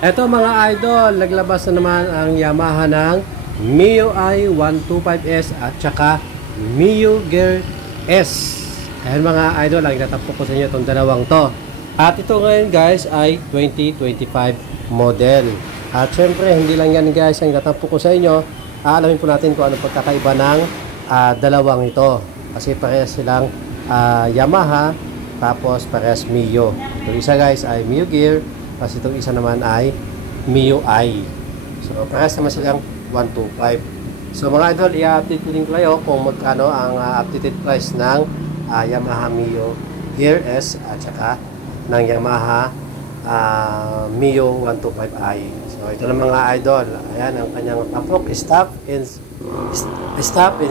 Eto mga idol, naglabas na naman ang Yamaha ng MIUI 125S at saka Mio Gear S. Ayan mga idol, ang itatapok ko sa inyo itong dalawang to. At ito ngayon guys ay 2025 model. At syempre hindi lang yan guys ang itatapok ko sa inyo. Aalamin po natin kung ano pagkakaiba ng dalawang ito. Kasi parehas silang Yamaha, tapos parehas Mio. Itong isa guys ay Mio Gear, tapos itong isa naman ay MIUI. So parehas naman silang 125. So mga idol, i-update ko din kayo kung magkano ang updated price ng Yamaha Mio Gear S at saka ng Yamaha Mio 125i. So ito na mga idol. Ayan ang kanyang tapok, stop and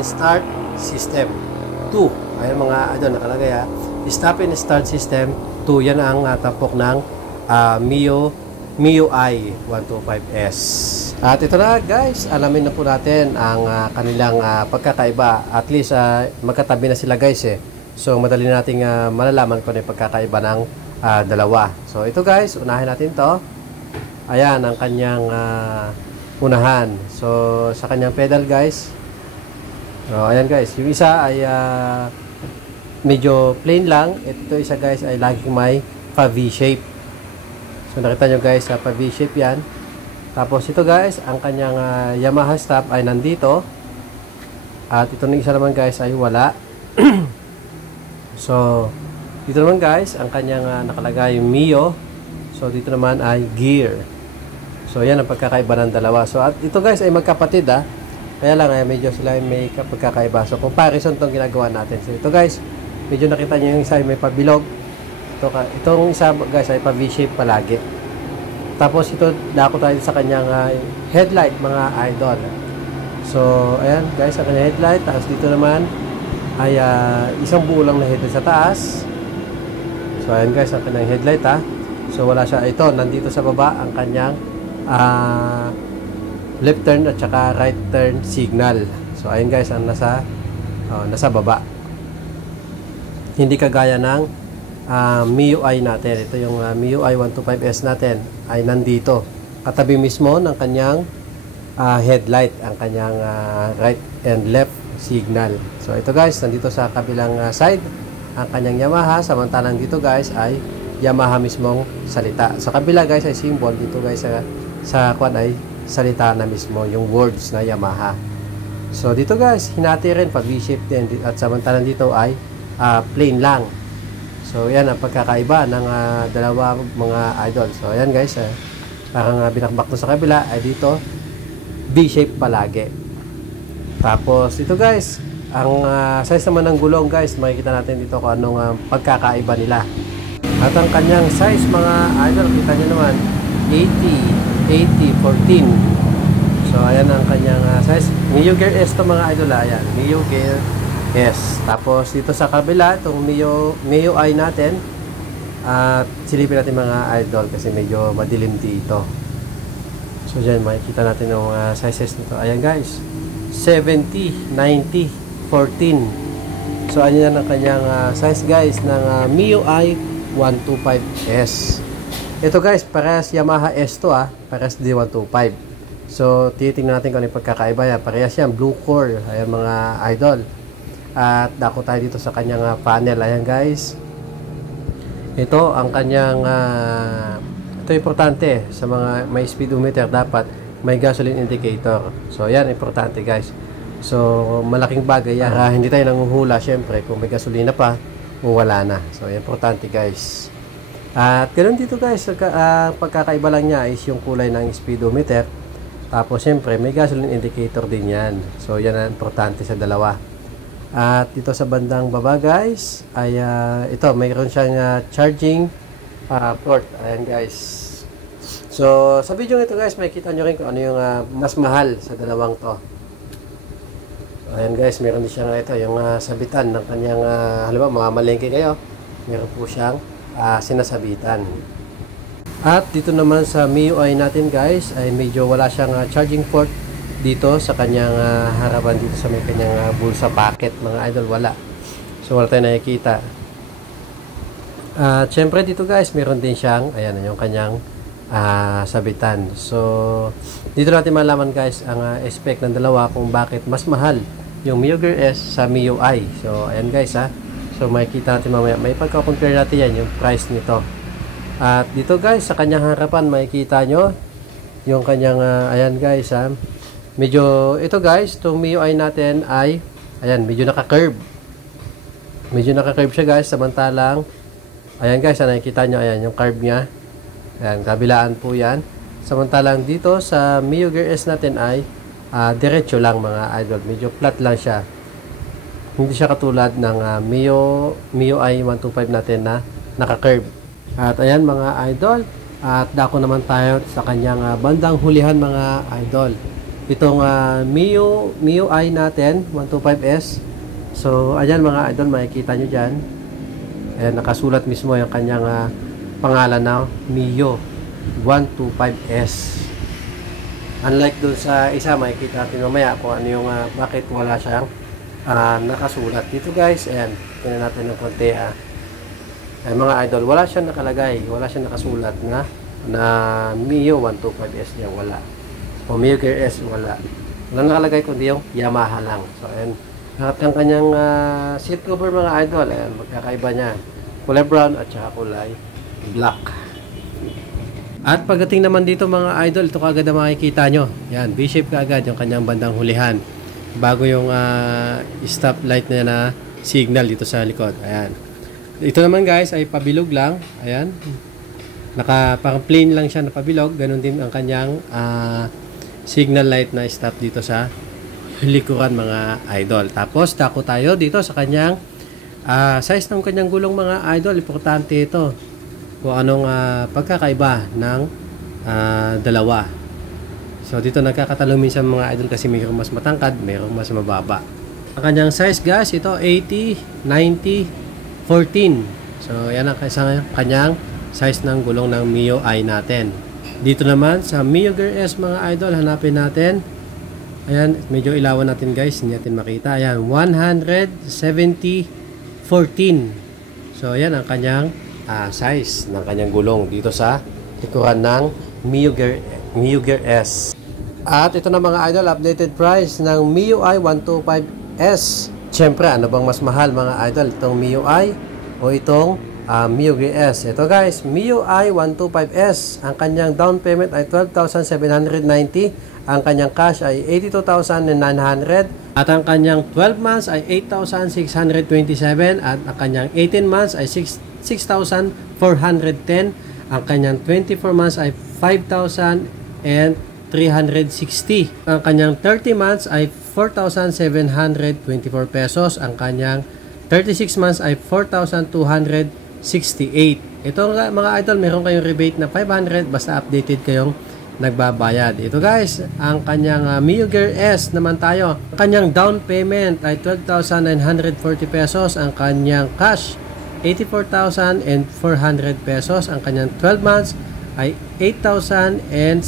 start system 2. Ayan mga idol, nakalagay stop and start system 2. Yan ang tapok ng MIUI 125S. At ito na guys, alamin na po natin ang kanilang pagkakaiba. At least magkatabi na sila guys eh. So madali nating malalaman kung ano yung pagkakaiba ng dalawa. So ito guys, unahin natin to. Ayan ang kanyang unahan. So sa kanyang pedal guys. So ayan guys, yung isa ay medyo plain lang. Ito isa guys ay laging may pa-V-shape. So nakita nyo guys, pa-V-shape yan. Tapos ito guys, ang kanyang Yamaha stop ay nandito. At ito ng isa naman guys ay wala. So dito naman guys, ang kanyang nakalagay yung Mio. So dito naman ay gear. So yan ang pagkakaiba ng dalawa. So at ito guys ay magkapatid Kaya lang medyo sila may pagkakaiba. So comparison tong ginagawa natin. So ito guys, medyo nakita nyo yung isa ay may pabilog. Itong isa guys ay pa V-shape palagi. Tapos ito dako tayo sa kanyang headlight mga idol. So ayan guys, ang kanyang headlight. Tapos dito naman ay isang buo lang na headlight sa taas. So ayan guys, ang kanyang headlight So wala siya. Ito, nandito sa baba ang kanyang left turn at saka right turn signal. So ayun guys, ang nasa baba. Hindi kagaya ng MIUI natin. Ito yung MIUI 125S natin ay nandito. Katabi mismo ng kanyang headlight, ang kanyang right and left signal. So ito guys, nandito sa kabilang side ang kanyang Yamaha, samantalang dito guys ay Yamaha mismong salita. Sa kabila guys ay symbol, dito guys sa kwan ay salita na mismo yung words na Yamaha. So dito guys, hinati rin pa V-shape din, at samantalang dito ay plain lang. So yan ang pagkakaiba ng dalawa mga idol. So ayan guys, parang binakbak to sa kabila ay dito V-shape palagi. Tapos ito guys, ang size naman ng gulong guys, makikita natin dito kung anong pagkakaiba nila. At ang kanyang size mga idol, kita nyo naman 80, 14. So ayan ang kanyang size. Mio Gear S to mga idol. Ayan, Mio Gear S. Tapos dito sa kabila, itong MIUI natin, silipin natin mga idol kasi medyo madilim dito. So dyan makikita natin yung sizes nito. Ayan guys, 70, 90, 14. So ayan ang kanyang size guys ng MIUI 125S. Ito guys, parehas Yamaha S to parehas D125. So titingnan natin kung ano yung pagkakaiba yan. Parehas yan, blue core. Ayan mga idol. At dako tayo dito sa kanyang panel. Ayan guys, ito ang kanyang ito importante sa mga may speedometer, dapat may gasoline indicator. So ayan, importante guys. So malaking bagay yan. Hindi tayo nanguhula syempre kung may gasolina pa o wala na. So importante guys. At ganoon dito guys, pagkakaiba lang niya is yung kulay ng speedometer. Tapos syempre may gasoline indicator din yan. So yan ang importante sa dalawa. At dito sa bandang baba guys ay ito, mayroon siyang charging port. Ayan guys. So sa video ito guys, makikita nyo rin kung ano yung mas mahal sa dalawang to. So, ayan guys, meron din siyang ito, yung sabitan ng kanyang halimbawa mamamalengke kayo, meron po siyang sinasabitan. At dito naman sa MIUI natin guys ay medyo wala siyang charging port dito sa kanyang harapan, dito sa may kanyang bulsa pocket mga idol, wala. So wala tayong nakikita. At syempre dito guys, meron din siyang, ayan yung kanyang sabitan. So dito natin malaman guys ang spec ng dalawa kung bakit mas mahal yung Mio Gear S sa MIUI. So ayan guys so makikita natin mamaya, may pagka-compare natin yan yung price nito. At dito guys sa kanyang harapan makikita nyo yung kanyang ayan guys medyo ito guys, itong MIUI natin ay ayan, medyo naka-curve siya guys, samantalang ayan guys, nakikita nyo ayan yung curve nya, ayan, kabilaan po yan. Samantalang dito sa Mio Gear S natin ay diretso lang mga idol, medyo flat lang siya, hindi siya katulad ng MIUI 125 natin na naka-curve. At ayan mga idol, at dako naman tayo sa kanyang bandang hulihan mga idol. Itong MIUI natin 125S. So ayan mga idol, makikita nyo dyan, ayan, nakasulat mismo yung kanyang pangalan na Mio 125S. Unlike dun sa isa, makikita natin mamaya kung ano yung bakit wala siyang nakasulat dito guys. Ayan, tingnan natin ng konti. Ayan mga idol, wala siyang nakalagay, wala siyang nakasulat na Mio 125S niya, wala. O Mio Gear S, wala nakalagay kundi yung Yamaha lang. So ayan, at ang kanyang seat cover mga idol, ayan, magkakaiba niya, kulay brown at saka kulay black. At pagdating naman dito mga idol, ito kaagad na makikita nyo, yan, V-shape kaagad yung kanyang bandang hulihan bago yung stop light na signal dito sa likod. Ayan, ito naman guys ay pabilog lang, ayan, pang plain lang siya na pabilog. Ganun din ang kanyang signal light na stop dito sa likuran mga idol. Tapos dako tayo dito sa kanyang size ng kanyang gulong mga idol. Importante ito kung anong pagkakaiba ng dalawa. So dito nagkakatalo minsan mga idol kasi mayroong mas matangkad, mayroong mas mababa. Ang kanyang size guys, ito 80, 90, 14. So yan ang kanyang size ng gulong ng MIUI natin. Dito naman sa Mio Gear S mga idol, hanapin natin. Ayan, medyo ilawan natin guys, hindi natin makita. Ayan, 170, 14. So ayan ang kanyang size ng kanyang gulong dito sa likuran ng Mio Gear S. At ito na mga idol, updated price ng MIUI 125S. Siyempre, ano bang mas mahal mga idol? Itong MIUI o itong Mio Gear S? Ito guys, MIUI 125S. Ang kanyang down payment ay 12,790. Ang kanyang cash ay 82,900. At ang kanyang 12 months ay 8,627. At ang kanyang 18 months ay 6,410. Ang kanyang 24 months ay 5,360. Ang kanyang 30 months ay 4,724 pesos. Ang kanyang 36 months ay 4,268. Ito mga idol, meron kayong rebate na 500 basta updated kayong nagbabayad. Ito guys, ang kanyang Mio Gear S naman tayo. Ang kanyang down payment ay 12,940 pesos. Ang kanyang cash 84,400 pesos. Ang kanyang 12 months ay 8,774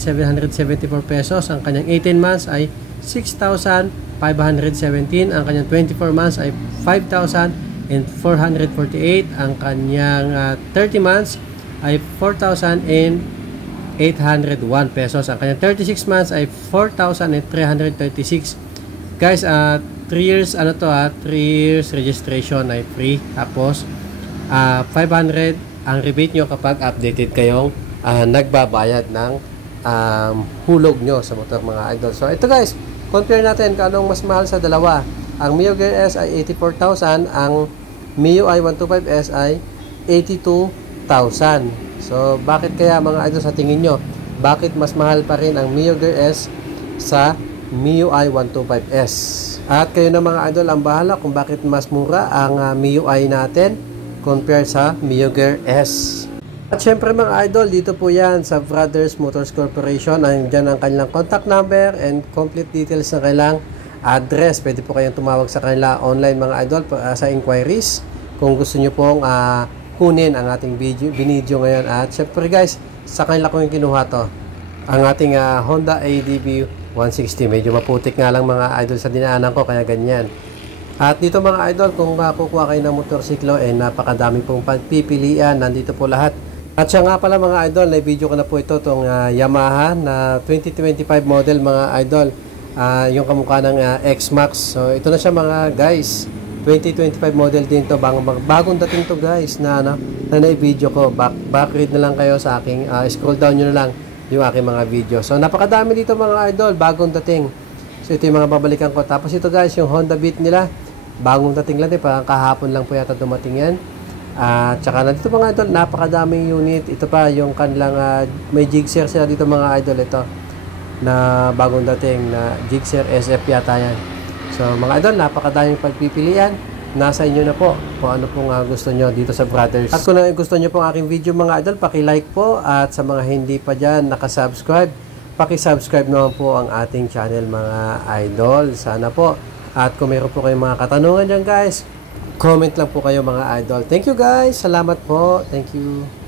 pesos. Ang kanyang 18 months ay 6,517. Ang kanyang 24 months ay 5,448. Ang kanyang 30 months ay 4,801 pesos. Ang kanyang 36 months ay 4,336. Guys, 3 years 3 years registration ay free. Tapos 500 ang rebate nyo kapag updated kayong nagbabayad ng hulog nyo sa motor mga idol. So ito guys, compare natin kung anong mas mahal sa dalawa. Ang Mio Gear S ay 84,000, ang MIUI 125S ay 82,000. So bakit kaya mga idol sa tingin nyo? Bakit mas mahal pa rin ang Mio Gear S sa MIUI 125S? At kayo na mga idol ang bahala kung bakit mas mura ang MIUI natin compare sa Mio Gear S. At syempre mga idol, dito po yan sa Brothers Motors Corporation. Dyan ang kanilang contact number and complete details ng kanilang address. Pwede po kayong tumawag sa kanila online mga idol sa inquiries kung gusto nyo pong kunin ang ating binidyo ngayon. At syempre guys, sa kanila ko yung kinuha to, ang ating Honda ADV 160. Medyo maputik nga lang mga idol sa dinaanan ko, kaya ganyan. At dito mga idol, kung kukuha kayo ng motorsiklo, napakadami pong pagpipilian. Nandito po lahat. At siya nga pala mga idol, na-video ko na po ito, itong Yamaha na 2025 model mga idol. Yung kamukha ng X-Max. So ito na siya mga guys. 2025 model din to, bagong dating to guys na na-video ko. Back read na lang kayo sa aking, scroll down nyo na lang yung aking mga video. So napakadami dito mga idol, bagong dating. So ito yung mga babalikan ko. Tapos ito guys, yung Honda Beat nila, bagong dating lang din, parang kahapon lang po yata dumating yan. At saka nandito mga idol, napakadaming unit. Ito pa yung kanilang may Gixxer sila dito mga idol, ito na bagong dating na Gixxer SF yata yan. So mga idol, napakadaming pagpipilian. Nasa inyo na po kung ano pong gusto nyo dito sa Brothers. At kung gusto nyo pong aking video mga idol, paki-like po. At sa mga hindi pa dyan nakasubscribe, paki-subscribe naman po ang ating channel mga idol. Sana po. At kung mayroon po kayong mga katanungan dyan guys, comment lang po kayo mga idol. Thank you guys. Salamat po. Thank you.